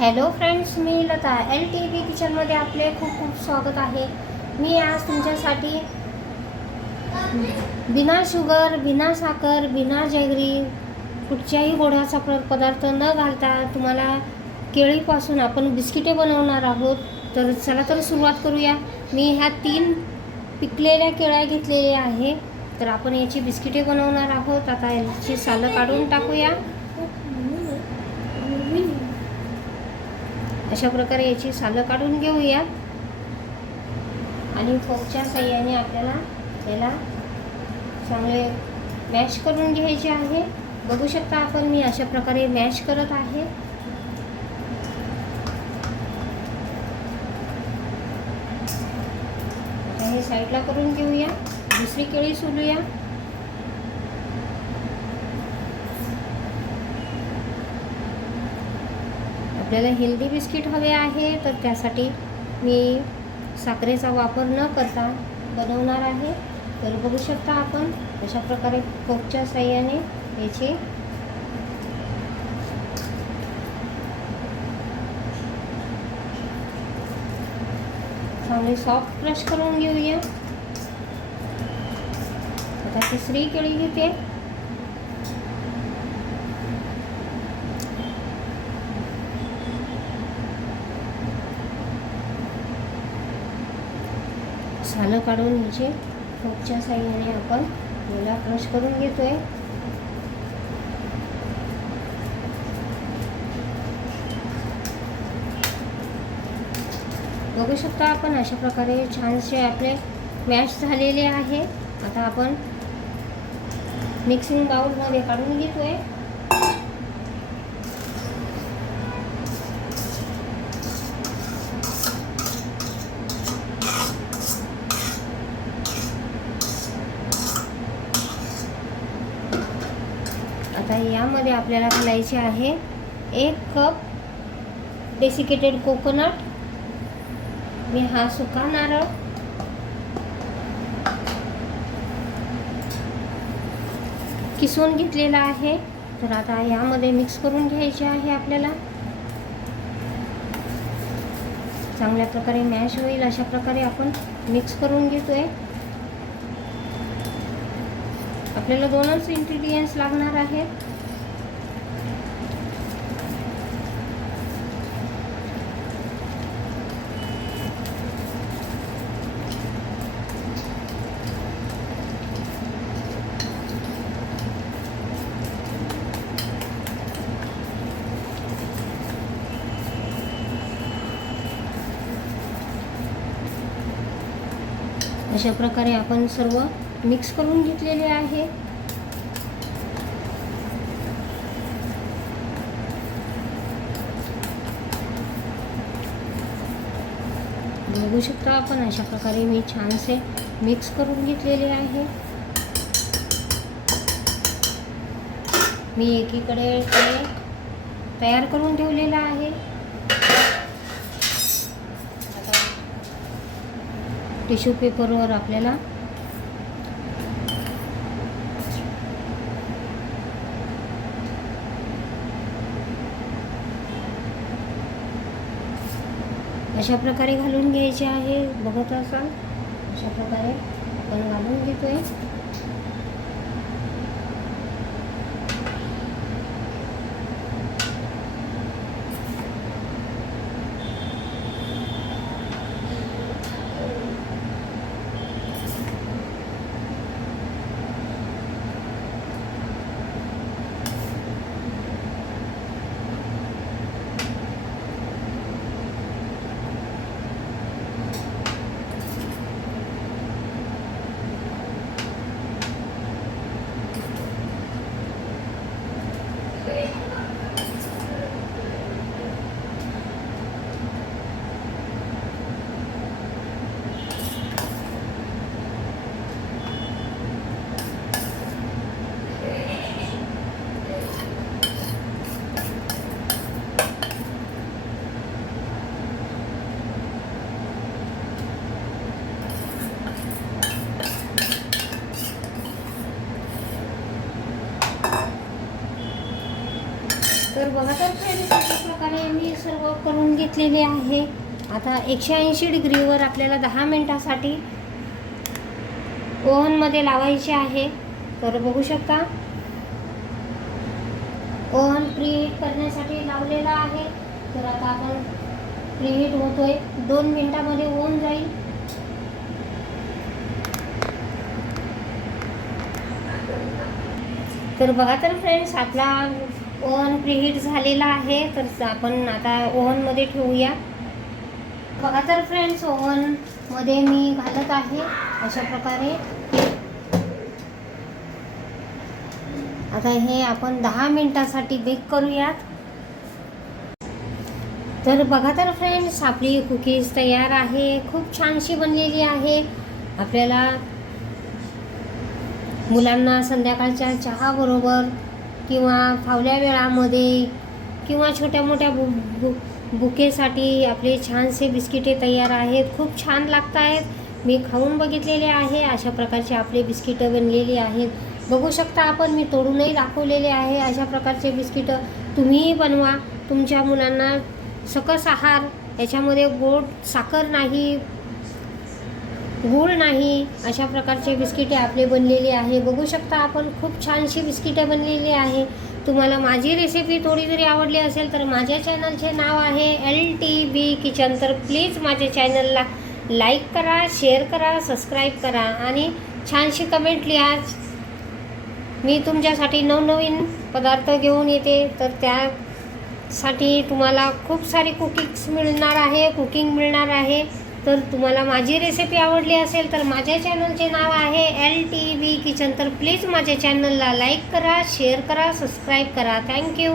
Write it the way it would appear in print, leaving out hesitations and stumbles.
Hello friends, मी Lata LTV किचनमध्ये आपले खूप खूप स्वागत आहे. मी आज तुमच्यासाठी बिना शुगर, बिना साखर, बिना जॅगरी कुठच्याही गोडाचा पदार्थ न घालता तुम्हाला केळीपासून आपण बिस्किटे बनवणार आहोत. तर चला तर सुरुवात करूया. मी ह्या 3 पिकलेल्या केळ्या घेतलेल्या आहे. तर आपण याची बिस्किटे बनवणार आहोत. आता याची सालं काढून टाकूया. अशा प्रकारे याची सालं काढून घेऊया आणि फोकच्या साहाय्याने आपल्याला याला चांगले मॅश करून घ्यायचे आहे. बघू शकता आपण मी अशा प्रकारे मॅश करत आहे. आता हे साईडला करून घेऊया. दुसरी केळी सोलूया. आपल्याला हेल्दी बिस्किट हवे आहे, तर त्यासाठी मी साखरेचा वापर न करता बनवणार आहे. तर बघू शकता आपण अशा प्रकारे फोकच्या साहाय्याने याची चांगली सॉफ्ट क्रश करून घेऊया. आता तिसरी केळी घेते. सालं काढून याचे फोकच्या साहाय्याने आपण याला क्रश करून घेतोय. बघू शकता आपण अशा प्रकारे छानसे आपले मॅश झालेले आहे. आता आपण मिक्सिंग बाउलमध्ये काढून घेतोय. आता यामध्ये आपल्याला घालायचे आहे 1 कप डेसिकेटेड कोकोनट. मी हा सुका नारळ किसून घेतलेला आहे. तर आता यामध्ये मिक्स करून घ्यायचे आहे. आपल्याला चांगल्या प्रकारे मॅश होईल अशा प्रकारे आपण मिक्स करून घेतोय. आपल्याला 2च इन्ग्रेडियंट्स लागणार आहेत. अशा प्रकारे आपण सर्व मिक्स करून घेतलेले आहे. बघू शकता आपण अशा प्रकारे मी छानसे मिक्स करून घेतलेले आहे. मी एकीकडे ते तयार करून ठेवलेला आहे. टिश्यू पेपरवर आपल्याला अशा प्रकारे घालून घ्यायचे आहे. बघत असाल अशा प्रकारे आपण घालून घेतोय. तर बघा तर फ्रेंड्स, अशा प्रकारे मी सर्व घेतलेली आहे. आता 180 डिग्रीवर आपल्याला 10 मिनिटासाठी ओव्हनमध्ये लावायचे आहे. तर बघू शकता ओव्हन प्रीहीट करण्यासाठी लावलेला आहे. तर आता आपण प्रीहीट होतोय, 2 मिनिटामध्ये होऊन जाईल. तर बघा तर फ्रेंड्स, आपला ओव्हन प्रीहीट झालेला आहे. तर आपण आता ओव्हनमध्ये ठेवूया. बघा तर फ्रेंड्स, ओव्हनमध्ये मी घालत आहे अशा प्रकारे. आता हे आपण 10 मिनिटासाठी बेक करूयात. तर बघा तर फ्रेंड्स, आपली कुकीज तयार आहे. खूप छानशी बनलेली आहे. आपल्याला मुलांना संध्याकाळच्या चहाबरोबर किंवा फावल्या वेळामध्ये किंवा छोट्या मोठ्या बुकेसाठी आपले छानसे बिस्किटे तयार आहेत. खूप छान लागत आहेत. मी खाऊन बघितलेले आहे. अशा प्रकारचे आपले बिस्किटं बनलेली आहेत. बघू शकता आपण, मी तोडूनही दाखवलेले आहे. अशा प्रकारचे बिस्किटं तुम्हीही बनवा. तुमच्या मुलांना सकस आहार, याच्यामध्ये गोड साखर नाही, गूळ नाही, अशा प्रकारचे बिस्किटे आपले बनलेले आहे. बघू शकता आपण, खूप छानशी बिस्किटे बनलेली आहे. तुम्हाला माझी रेसिपी थोडी जरी आवडली असेल तर माझ्या चॅनलचे नाव आहे LTB किचन. तर प्लीज माझ्या चॅनलला लाईक करा, शेअर करा, सबस्क्राईब करा आणि छानशी कमेंट लिहा. मी तुमच्यासाठी नवनवीन पदार्थ घेऊन येते. तर त्यासाठी तुम्हाला खूप सारी कुकिंग मिळणार आहे. तर तुम्हाला माझी रेसिपी आवडली असेल तर माझ्या चॅनलचे नाव आहे LTB किचन. तर प्लीज माझ्या चॅनलला लाईक करा, शेअर करा, सबस्क्राईब करा. थँक्यू.